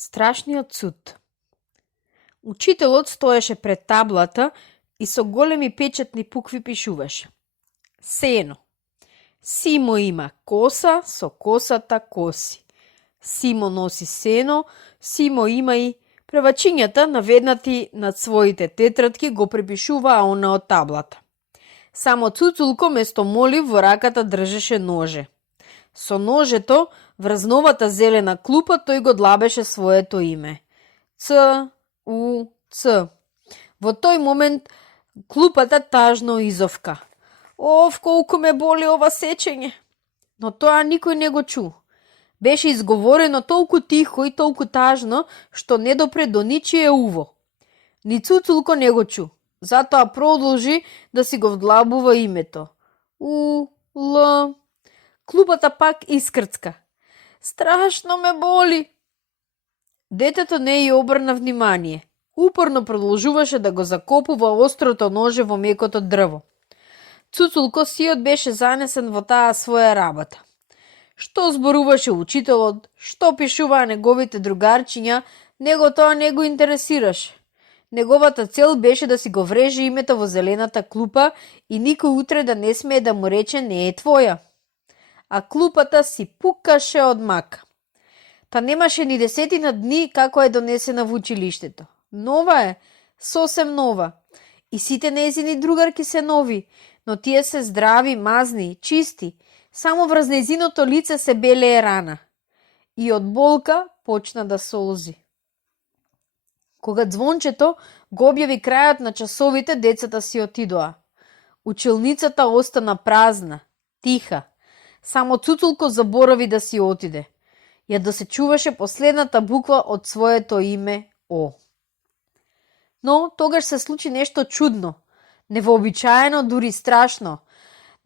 Страшниот суд. Учителот стоеше пред таблата и со големи печатни букви пишуваше. Сено. Симо има коса, со косата коси. Симо носи сено, Симо има и... Превачињата, наведнати над своите тетрадки, го препишуваа она од таблата. Само Цуцулко место молив во раката држеше ноже. Со ножето, врз новата зелена клупа, тој го длабеше своето име. Ц, У, Ц. Во тој момент клупата тажно изовка. Ов, колку ме боли ова сечење! Но тоа никој не го чу. Беше изговорено толку тихо и толку тажно, што не допре до ничие уво. Ни Цуцулко не го чу, затоа продолжи да си го вдлабува името. У, Л. Клупата пак искрцка. Страшно ме боли. Детето не ја обрна внимание. Упорно продолжуваше да го закопува острото ноже во мекото дрво. Цуцулко сиот беше занесен во таа своја работа. Што зборуваше учителот, што пишуваа неговите другарчиња, него тоа не го интересираше. Неговата цел беше да си го вреже името во зелената клупа и никој утре да не смее да му рече не е твоја. А клупата си пукаше од мака. Та немаше ни 10 дни како е донесена во училиштето. Нова е, сосем нова. И сите нејзини другарки се нови, но тие се здрави, мазни, чисти. Само врз нејзиното лице се белее рана. И од болка почна да солзи. Кога звончето го објави крајот на часовите, децата си отидоа. Училницата остана празна, тиха. Само Цуцулко заборави да си отиде. Ја досечуваше последната буква од своето име О. Но тогаш се случи нешто чудно, невообичаено, дури страшно.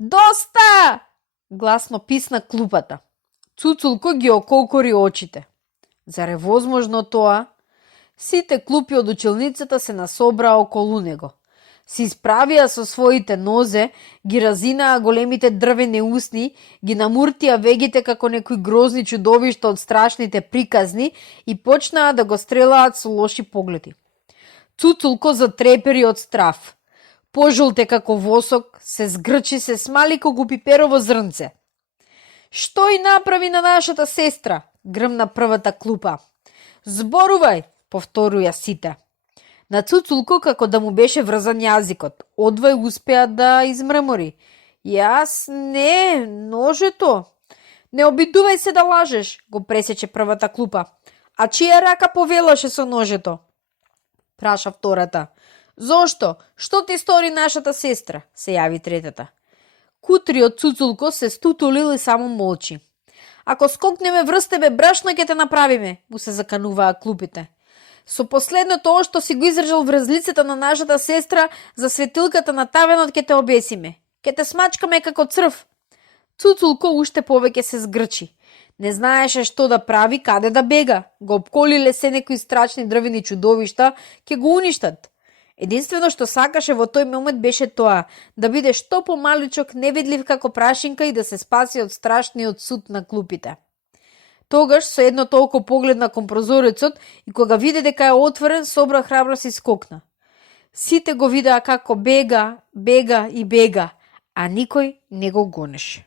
Доста! Гласно писна клупата. Цуцулко ги околкори очите. Зар е возможно тоа? Сите клупи од училницата се насобраа околу него. Се исправија со своите нозе, ги разинаа големите дрвени усни, ги намуртија вегите како некои грозни чудовишта од страшните приказни и почнаа да го стрелаат со лоши погледи. Цуцулко затрепери од страв. Пожолте како восок, се згрчи, се смали како пиперово зрнце. Што и направи на нашата сестра? Грмна првата клупа. Зборувај, повторуја сите. На Цуцулко како да му беше врзан јазикот. Одвај успеа да измремори. Јас не, ножето. Не обидувај се да лажеш, го пресече првата клупа. А чија рака повелаше со ножето? Праша втората. Зошто? Што ти стори нашата сестра? Се јави третата. Кутриот Цуцулко се стутулил и само молчи. Ако скокнеме врз тебе, брашно ќе те направиме, му се закануваа клупите. Со последното што си го издржал врз лицето на нашата сестра, за светилката на тавенот ќе те обесиме. Ќе те смачкаме како црв. Цуцулко уште повеќе се згрчи. Не знаеше што да прави, каде да бега. Го обколиле се некои страшни дрвени чудовишта, ќе го уништат. Единствено што сакаше во тој момент беше тоа, да биде што помаличок, невидлив како прашинка и да се спаси од страшниот суд на клупите. Тогаш со едно толку погледна кон прозорецот и кога виде дека е отворен, собра храброст и скокна. Сите го видеа како бега, бега и бега, а никој не го гонеше.